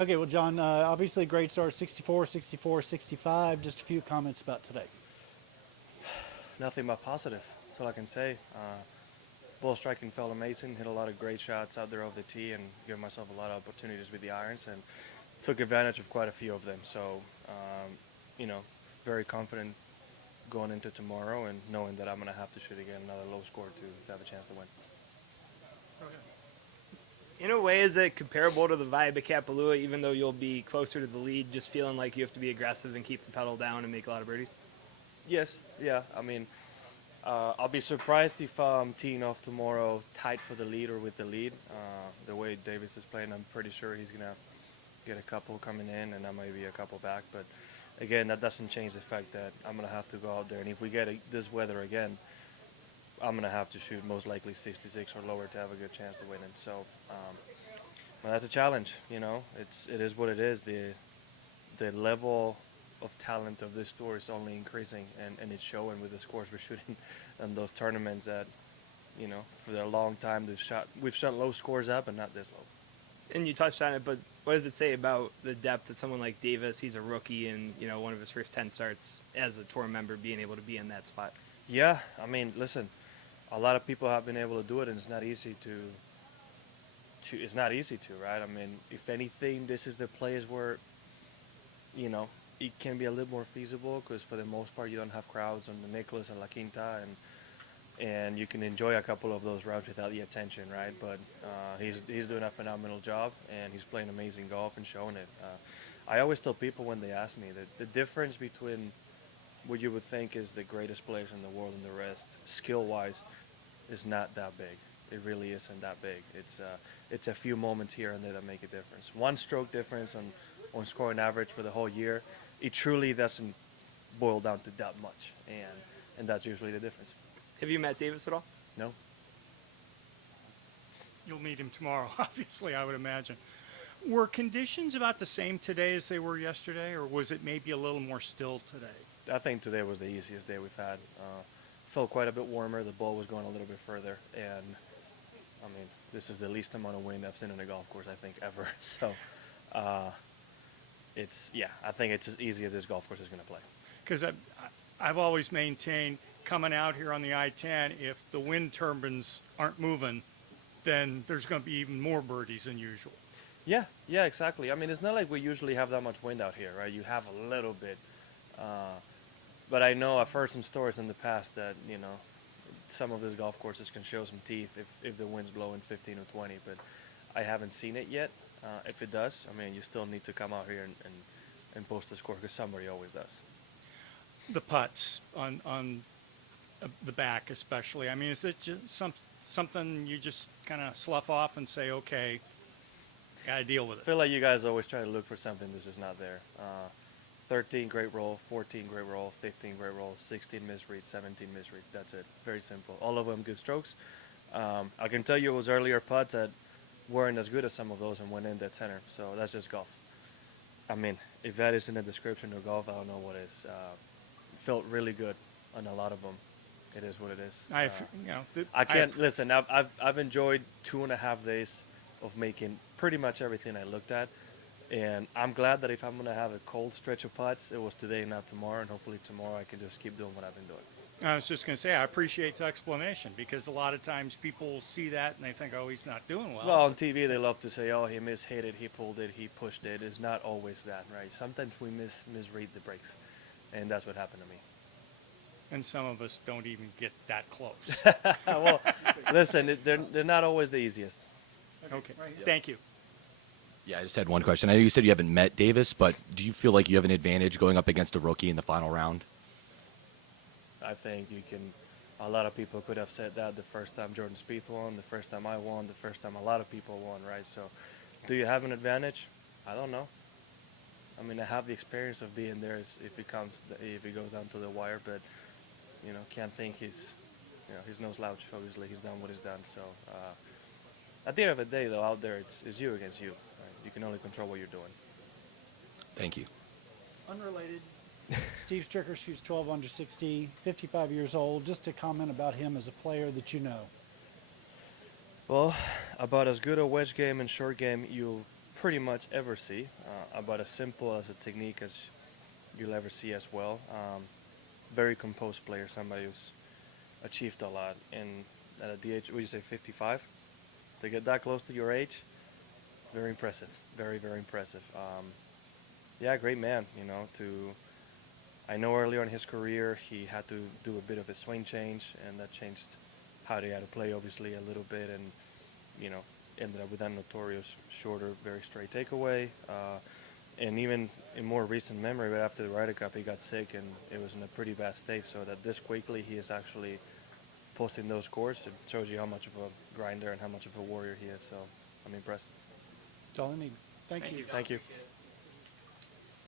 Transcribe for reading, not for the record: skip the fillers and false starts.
Okay, well, John, obviously great start, 64, 64, 65. Just a few comments about today. Nothing but positive. That's all I can say. Ball striking felt amazing. Hit a lot of great shots out there off the tee and gave myself a lot of opportunities with the irons and took advantage of quite a few of them. So, you know, very confident going into tomorrow and knowing that I'm going to have to shoot again another low score to have a chance to win. In a way, is it comparable to the vibe at Kapalua, even though you'll be closer to the lead, just feeling like you have to be aggressive and keep the pedal down and make a lot of birdies? Yes, yeah. I mean, I'll be surprised if I'm teeing off tomorrow tight for the lead or with the lead. The way Davis is playing, I'm pretty sure he's going to get a couple coming in and I might be a couple back. But again, that doesn't change the fact that I'm going to have to go out there. And if we get this weather again, I'm going to have to shoot most likely 66 or lower to have a good chance to win it. So well, that's a challenge, you know. It is what it is. The level of talent of this tour is only increasing, and it's showing with the scores we're shooting in those tournaments that, you know, for a long time we've shot low scores up, but not this low. And you touched on it, but what does it say about the depth that someone like Davis, he's a rookie and, you know, one of his first 10 starts as a tour member, being able to be in that spot? Yeah, I mean, listen, a lot of people have been able to do it, and it's not easy it's not easy to, right? I mean, if anything, this is the place where, you know, it can be a little more feasible because for the most part you don't have crowds on the Nicholas and La Quinta, and you can enjoy a couple of those rounds without the attention, right? But he's doing a phenomenal job, and he's playing amazing golf and showing it. I always tell people when they ask me that the difference between what you would think is the greatest players in the world and the rest, skill-wise, is not that big. It really isn't that big. It's a few moments here and there that make a difference. One stroke difference on scoring average for the whole year, it truly doesn't boil down to that much, and that's usually the difference. Have you met Davis at all? No? You'll meet him tomorrow, obviously, I would imagine. Were conditions about the same today as they were yesterday, or was it maybe a little more still today? I think today was the easiest day we've had. Felt quite a bit warmer. The ball was going a little bit further, and I mean, this is the least amount of wind I've seen in a golf course, I think, ever. So, I think it's as easy as this golf course is going to play. Because I've always maintained coming out here on the I-10, if the wind turbines aren't moving, then there's going to be even more birdies than usual. Yeah, exactly. I mean, it's not like we usually have that much wind out here, right? You have a little bit. But I know I've heard some stories in the past that, you know, some of these golf courses can show some teeth if the wind's blowing 15 or 20, but I haven't seen it yet. If it does, I mean, you still need to come out here and post a score because somebody always does. The putts on the back especially, I mean, is it just something you just kind of slough off and say, okay, got to deal with it? I feel like you guys always try to look for something this is not there. 13 great roll, 14 great roll, 15 great roll, 16 misread, 17 misread. That's it. Very simple. All of them good strokes. I can tell you it was earlier putts that weren't as good as some of those and went in dead center. So that's just golf. I mean, if that isn't a description of golf, I don't know what is. Felt really good on a lot of them. It is what it is. I can't listen. I've enjoyed 2.5 days of making pretty much everything I looked at. And I'm glad that if I'm going to have a cold stretch of putts, it was today, not tomorrow. And hopefully tomorrow I can just keep doing what I've been doing. I was just going to say, I appreciate the explanation because a lot of times people see that and they think, oh, he's not doing well. Well, on TV they love to say, oh, he mishit it, he pulled it, he pushed it. It's not always that, right? Sometimes we misread the breaks. And that's what happened to me. And some of us don't even get that close. Well, listen, they're not always the easiest. Okay, thank you. Yeah, I just had one question. I know you said you haven't met Davis, but do you feel like you have an advantage going up against a rookie in the final round? I think you can. A lot of people could have said that the first time Jordan Spieth won, the first time I won, the first time a lot of people won, right? So, do you have an advantage? I don't know. I mean, I have the experience of being there if it goes down to the wire, but you know, can't think he's no slouch. Obviously, he's done what he's done. So, at the end of the day, though, out there it's you against you. Right? You can only control what you're doing. Thank you. Unrelated. Steve Stricker shoots 12 under 60, 55 years old. Just to comment about him as a player that you know. Well, about as good a wedge game and short game you'll pretty much ever see, about as simple as a technique as you'll ever see as well. Very composed player, somebody who's achieved a lot. And at the age, would you say 55? To get that close to your age, very impressive. Very, very impressive. Yeah, great man, you know, I know earlier in his career he had to do a bit of a swing change, and that changed how they had to play, obviously, a little bit, and, you know, ended up with that notorious shorter, very straight takeaway. And even in more recent memory, right after the Ryder Cup, he got sick, and it was in a pretty bad state, so that this quickly he is actually posting those scores. It shows you how much of a grinder and how much of a warrior he is, so I'm impressed. That's all I need. Thank you. Thank you.